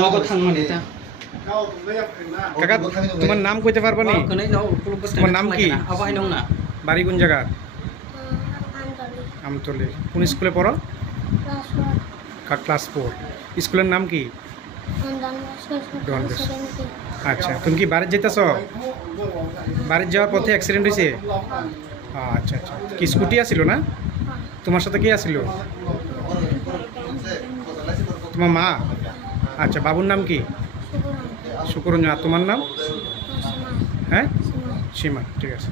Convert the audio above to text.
নগদ থাকমানে তা কাকা তোমার নাম কইতে পারবা নি কনে নাও পুলুক বস্তা তোমার নাম কি আবাই নং না বাড়ি কোন জায়গা আমতলি কোন স্কুলে পড়ো ক্লাস 4 স্কুলের নাম কি আচ্ছা তুমি কি বাড়ি যেতেছ বাড়ি যাওয়ার পথে অ্যাক্সিডেন্ট হয়েছে আচ্ছা আচ্ছা কি স্কুটি আসিল না তোমার সাথে কে আসিল তোমার মা আচ্ছা বাবুর নাম কি শুকুরঞ্জন আর তোমার নাম হ্যাঁ সীমা ঠিক আছে